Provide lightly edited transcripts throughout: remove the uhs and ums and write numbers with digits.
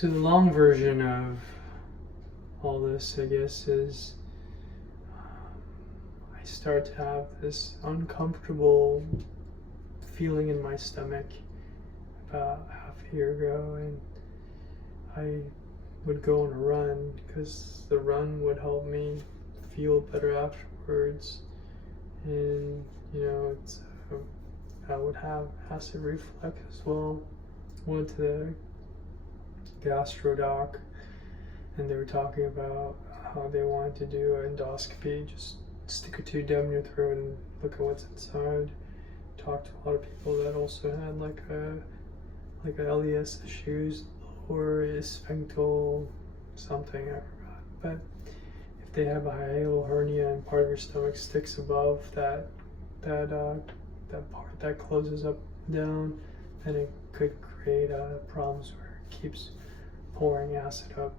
So the long version of all this, I guess, is I start to have this uncomfortable feeling in my stomach about half a year ago, and I would go on a run because the run would help me feel better afterwards. And it's I would have acid reflux as well. Went to the gastro doc, and they were talking about how they wanted to do an endoscopy, just stick a tube down your throat and look at what's inside. Talked to a lot of people that also had like a LES issues or sphinctal something, I forgot. But if they have a hiatal hernia and part of your stomach sticks above that part that closes up and down, then it could create problems where it keeps pouring acid up.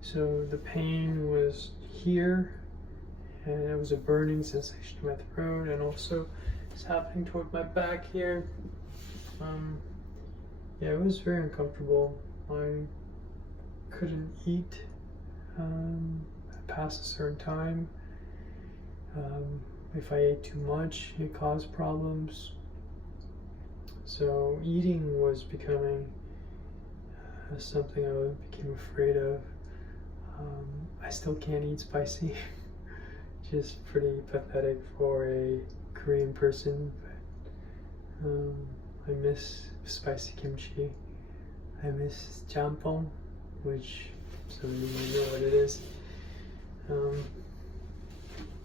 So the pain was here, and it was a burning sensation in my throat, and also it's happening toward my back here. Yeah, it was very uncomfortable. I couldn't eat past a certain time. If I ate too much, it caused problems. So eating was becoming something I became afraid of. I still can't eat spicy. Just pretty pathetic for a Korean person, but I miss spicy kimchi. I miss jampong, which some of you might know what it is.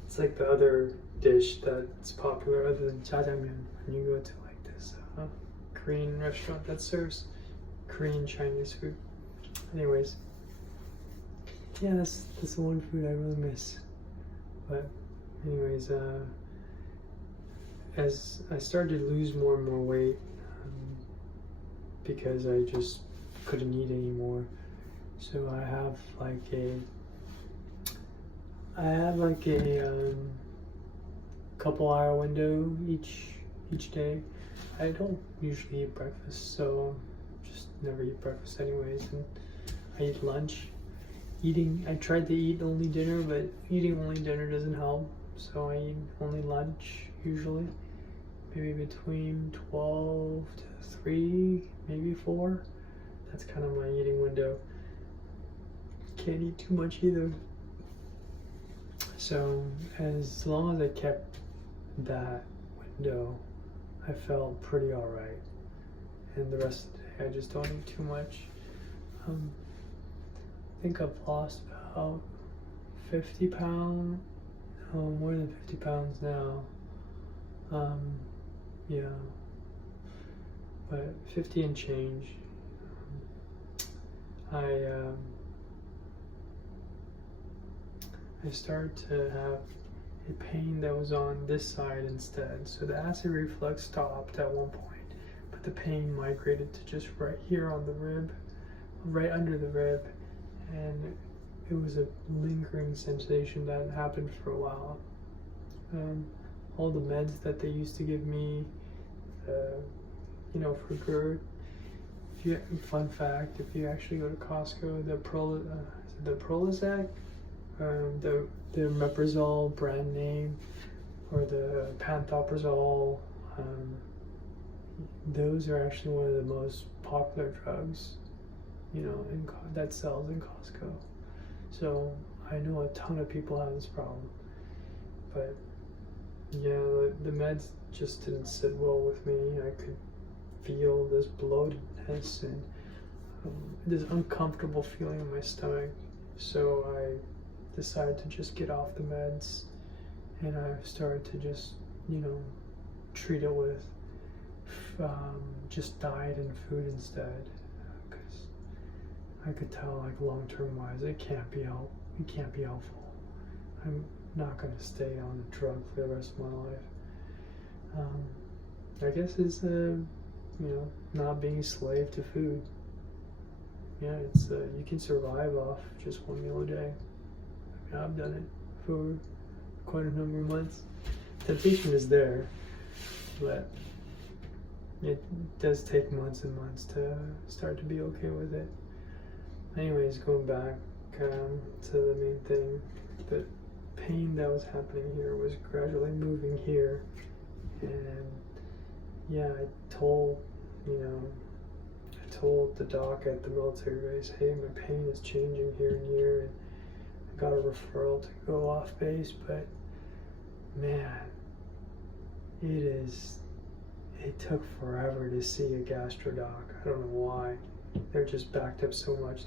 It's like the other dish that's popular other than jjajangmyeon when you go to like this Korean restaurant that serves Korean Chinese food. Anyways, yeah, that's the one food I really miss. But anyways, as I started to lose more and more weight, because I just couldn't eat anymore. So I have like a couple hour window each day. I don't usually eat breakfast, so just never eat breakfast anyways, and I eat lunch. I tried to eat only dinner, but eating only dinner doesn't help, so I eat only lunch usually, maybe between 12 to 3, maybe 4. That's kind of my eating window. Can't eat too much either. So as long as I kept that window, I felt pretty alright. And the rest of the day, I just don't eat too much. I think I've lost about 50 pounds, more than 50 pounds now. Yeah, but 50 and change. I started to have a pain that was on this side instead. So the acid reflux stopped at one point, but the pain migrated to just right here on the rib, right under the rib, and it was a lingering sensation that happened for a while. All the meds that they used to give me, for GERD. Fun fact: if you actually go to Costco, the Prozac, the Meprazole brand name, or the Pantoprazole, those are actually one of the most popular drugs, that sells in Costco. So I know a ton of people have this problem, but yeah, the meds just didn't sit well with me. I could feel this bloatedness and this uncomfortable feeling in my stomach. So I decided to just get off the meds, and I started to just, treat it with just diet and food instead, because I could tell, like, long-term wise, it can't be helpful. I'm not going to stay on a drug for the rest of my life. I guess it's not being a slave to food. Yeah, it's you can survive off just one meal a day. I've done it for quite a number of months. Temptation is there, but it does take months and months to start to be okay with it. anyways, going back to the main thing, the pain that was happening here was gradually moving here, and yeah, I told the doc at the military base, hey, my pain is changing here and here, and I got a referral to go off base, but man, it took forever to see a gastro doc. I don't know why. They're just backed up so much.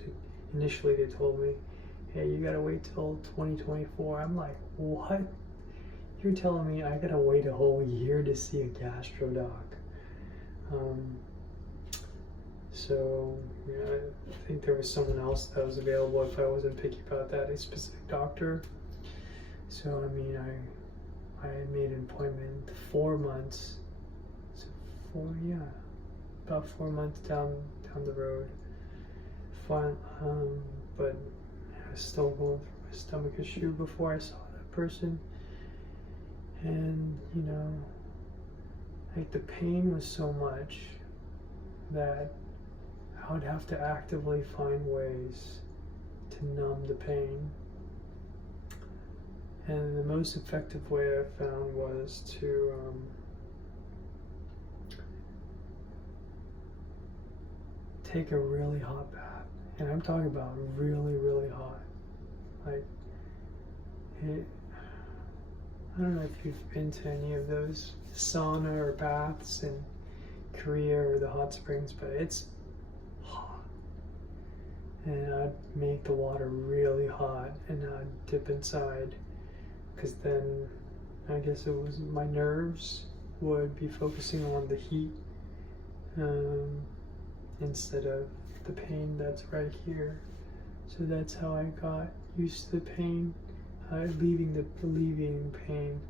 Initially they told me, hey, you gotta wait till 2024. I'm like, what? You're telling me I gotta wait a whole year to see a gastro doc? So yeah, I think there was someone else that was available if I wasn't picky about that, a specific doctor. So I mean, I made an appointment 4 months. So about 4 months down the road. Fine, but I was still going through my stomach issue before I saw that person, and like the pain was so much that I would have to actively find ways to numb the pain. And the most effective way I found was to take a really hot bath. And I'm talking about really, really hot. Like, I don't know if you've been to any of those sauna or baths in Korea or the hot springs, but it's hot. And I'd make the water really hot and I'd dip inside, because then I guess it was my nerves would be focusing on the heat instead of the pain that's right here. So that's how I got used to the pain, alleviating pain.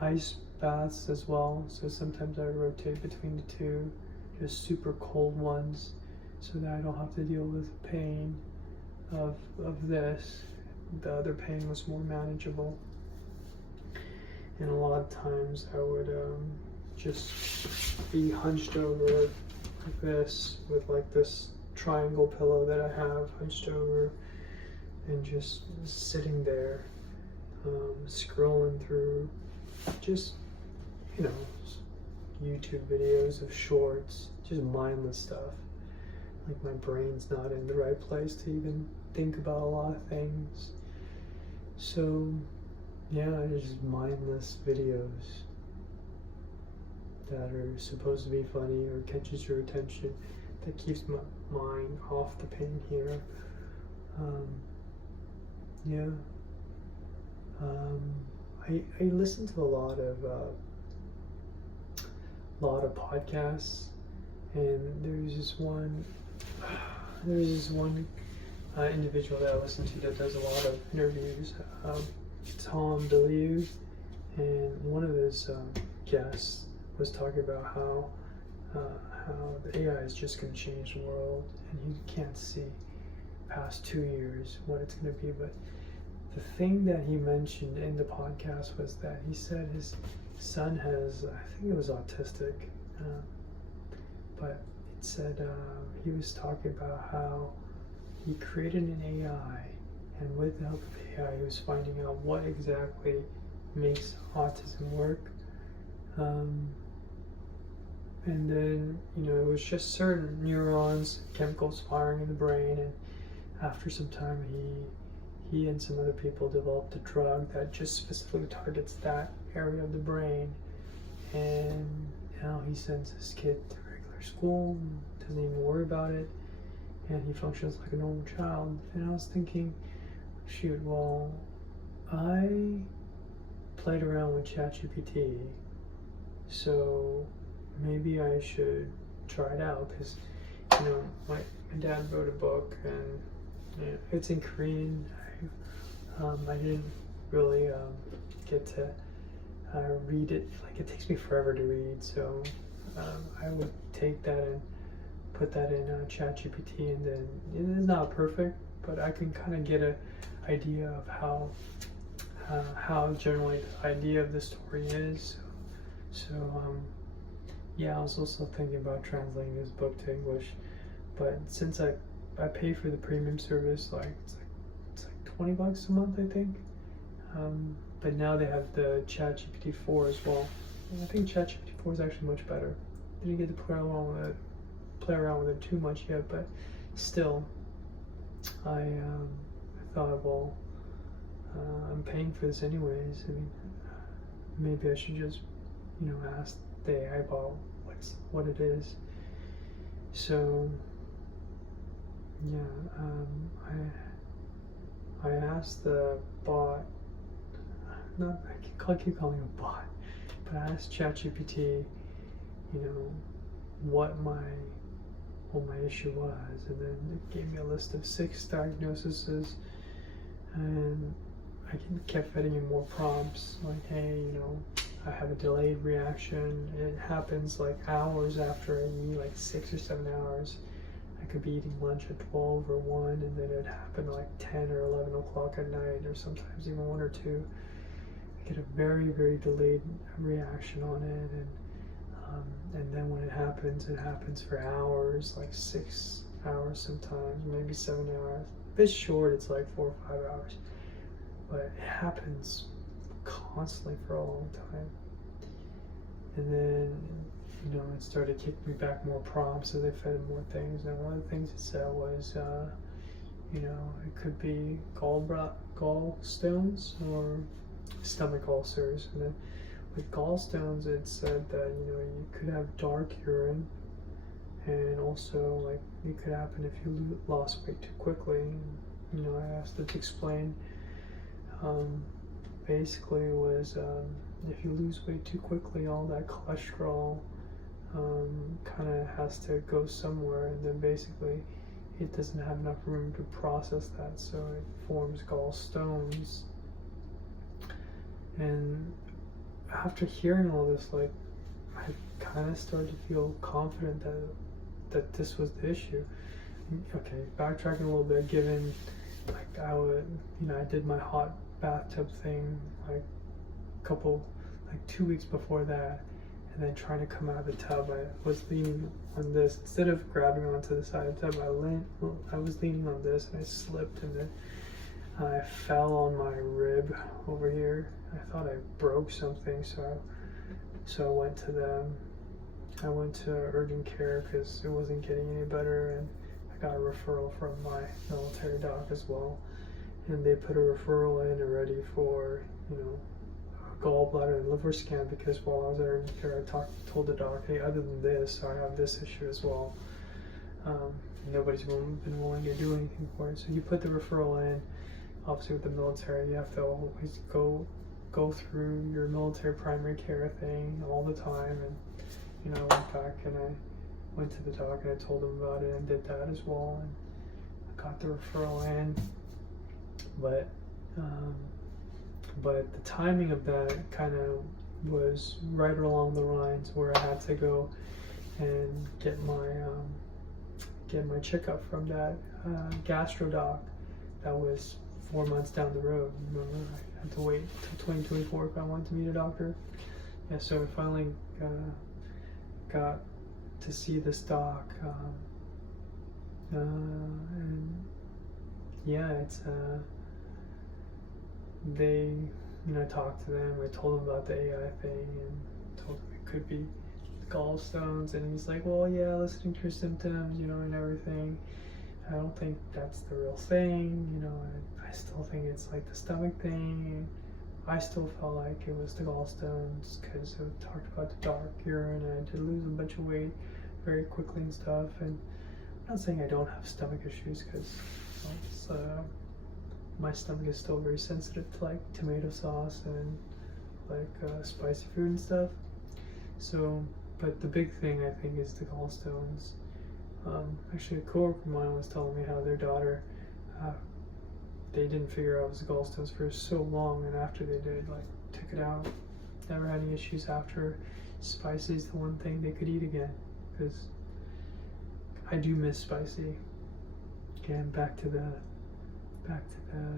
Ice baths as well, so sometimes I rotate between the two, just super cold ones, so that I don't have to deal with the pain of this. The other pain was more manageable. And a lot of times I would just be hunched over like this, with like this triangle pillow that I have hunched over, and just sitting there scrolling through just YouTube videos of shorts, just mindless stuff. Like my brain's not in the right place to even think about a lot of things. So yeah, just mindless videos that are supposed to be funny or catches your attention, that keeps my mind off the pain here. I listen to a lot of podcasts, and there's this one individual that I listen to that does a lot of interviews, Tom DeLue, and one of his guests was talking about how the AI is just going to change the world, and you can't see past 2 years what it's going to be. But the thing that he mentioned in the podcast was that he said his son has, I think it was autistic, but it said he was talking about how he created an AI, and with the help of AI he was finding out what exactly makes autism work. And then, it was just certain neurons, chemicals firing in the brain, and after some time he and some other people developed a drug that just specifically targets that area of the brain. And now he sends his kid to regular school, doesn't even worry about it, and he functions like a normal child. And I was thinking, shoot, well, I played around with ChatGPT, so maybe I should try it out, because my dad wrote a book, and it's in Korean. I didn't really get to read it. Like, it takes me forever to read, so I would take that and put that in ChatGPT, and then it is not perfect, but I can kind of get an idea of how generally the idea of the story is. So yeah, I was also thinking about translating this book to English, but since I I pay for the premium service, like it's like $20 a month, I think. But now they have the ChatGPT 4 as well. And I think ChatGPT 4 is actually much better. Didn't get to play around with it too much yet, but still, I thought, well, I'm paying for this anyways. I mean, maybe I should just, ask the AI bot what it is. So, yeah, I asked the bot. I keep calling it a bot, but I asked ChatGPT, what my issue was, and then it gave me a list of 6 diagnoses, and I kept feeding in more prompts, like, hey, I have a delayed reaction. It happens like hours after I eat, like 6 or 7 hours. I could be eating lunch at 12 or 1, and then it happened like 10 or 11 o'clock at night, or sometimes even 1 or 2. I get a very, very delayed reaction on it, and then when it happens for hours, like 6 hours sometimes, maybe 7 hours. If it's short, it's like 4 or 5 hours, but it happens constantly for a long time. And then, it started kicking me back more prompts, so they fed more things. And one of the things it said was, it could be gallstones or stomach ulcers. And then with gallstones, it said that, you could have dark urine, and also, like, it could happen if you lost weight too quickly. I asked it to explain. Basically, it was if you lose weight too quickly, all that cholesterol kind of has to go somewhere, and then basically it doesn't have enough room to process that, so it forms gallstones. And after hearing all this, like, I kind of started to feel confident that this was the issue. Okay, backtracking a little bit, given like I did my hot bathtub thing like 2 weeks before that, and then trying to come out of the tub, I was leaning on this instead of grabbing onto the side of the tub. I was leaning on this, and I slipped, and then I fell on my rib over here. I thought I broke something, so I went to urgent care because it wasn't getting any better, and I got a referral from my military doc as well, and they put a referral in already for a gallbladder and liver scan, because while I was at urgent care, I told the doc, hey, other than this, I have this issue as well. Nobody's been willing to do anything for it, so you put the referral in. Obviously, with the military, you have to always go through your military primary care thing all the time. And I went back and I went to the doc and I told him about it and did that as well, and I got the referral in. But the timing of that kind of was right along the lines where I had to go and get my checkup from that gastro doc that was 4 months down the road. Remember, I had to wait till 2024 if I wanted to meet a doctor. Yeah, so I finally got to see this doc, and yeah, it's I talked to them. I told them about the AI thing and told them it could be gallstones, and he's like, well, yeah, listening to your symptoms, and everything, I don't think that's the real thing, I still think it's like the stomach thing. I still felt like it was the gallstones because it talked about the dark urine, and I did lose a bunch of weight very quickly and stuff. And I'm not saying I don't have stomach issues, because my stomach is still very sensitive to like tomato sauce and like spicy food and stuff. So, but the big thing I think is the gallstones. Actually, a coworker of mine was telling me how their daughter, they didn't figure out it was gallstones for so long, and after they did, like, took it out, never had any issues after. Spicy is the one thing they could eat again, because I do miss spicy. Again, back to the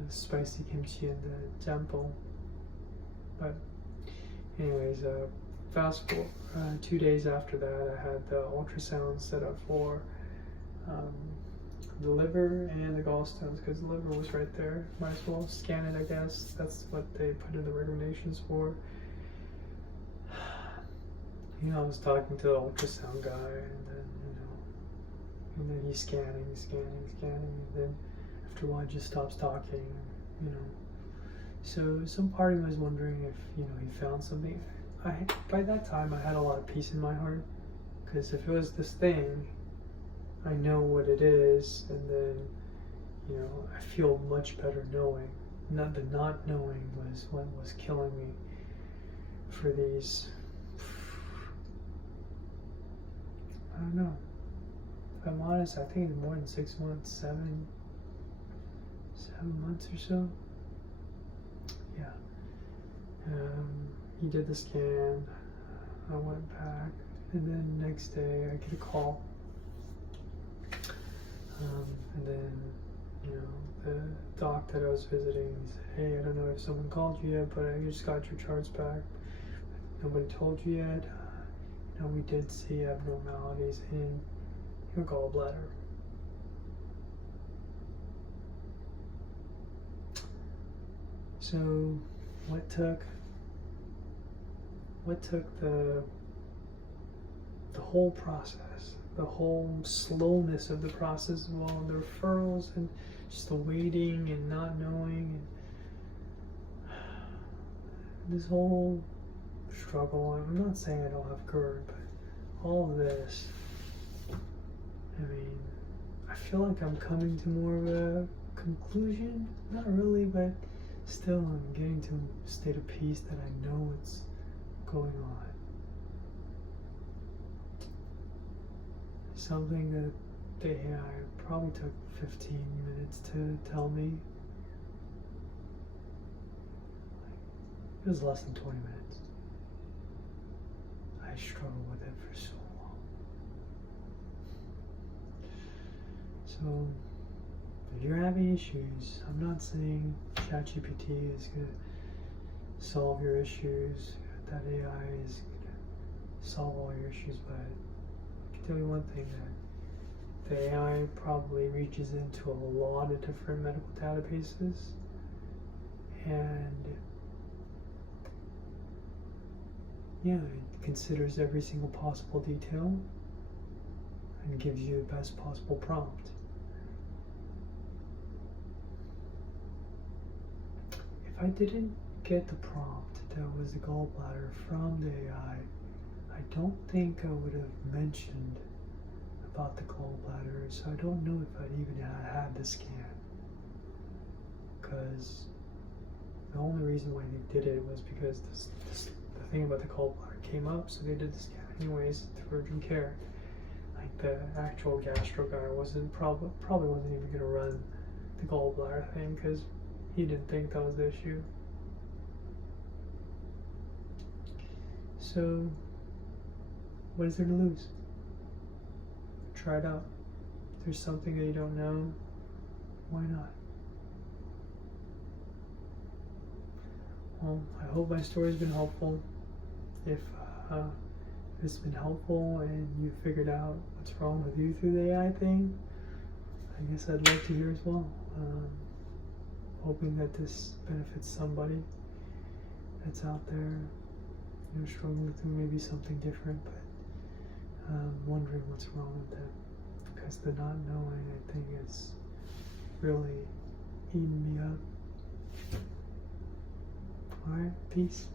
spicy kimchi and the jambon. But anyways, fast forward 2 days after that, I had the ultrasound set up for the liver and the gallstones, because the liver was right there. Might as well scan it, I guess. That's what they put in the recommendations for. You know, I was talking to the ultrasound guy, and then he's scanning, and then after a while, he just stops talking, you know. So some part of me was wondering if, you know, he found something. By that time, I had a lot of peace in my heart, because if it was this thing, I know what it is, and then, you know, I feel much better knowing. Not knowing was what was killing me for these, I don't know. If I'm honest, I think it's more than 6 months, 7 months or so. Yeah. He did the scan. I went back, and then the next day I get a call. And then, you know, the doc that I was visiting said, "Hey, I don't know if someone called you yet, but I just got your charts back. Nobody told you yet. You know, we did see abnormalities in your gallbladder." So, what took the whole process, the whole slowness of the process, well, the referrals and just the waiting and not knowing, and this whole struggle. I'm not saying I don't have GERD, but all of this, I mean, I feel like I'm coming to more of a conclusion. Not really, but still I'm getting to a state of peace that I know what's going on. Something that the AI probably took 15 minutes to tell me. It was less than 20 minutes. I struggled with it for so long. So, if you're having issues, I'm not saying ChatGPT is going to solve your issues, that AI is going to solve all your issues, but I can tell you one thing, that the AI probably reaches into a lot of different medical databases, and yeah, it considers every single possible detail and gives you the best possible prompt. If I didn't get the prompt that was the gallbladder from the AI, I don't think I would have mentioned about the gallbladder, so I don't know if I'd even had the scan. Because the only reason why they did it was because the thing about the gallbladder came up, so they did the scan anyways through urgent care. Like the actual gastro guy probably wasn't even going to run the gallbladder thing because he didn't think that was the issue. So, what is there to lose? Try it out. If there's something that you don't know, why not? Well, I hope my story's been helpful. If it's been helpful and you figured out what's wrong with you through the AI thing, I guess I'd love to hear as well. Hoping that this benefits somebody that's out there, you know, struggling through maybe something different, but wondering what's wrong with them. Because the not knowing, I think, is really eating me up. Alright, peace.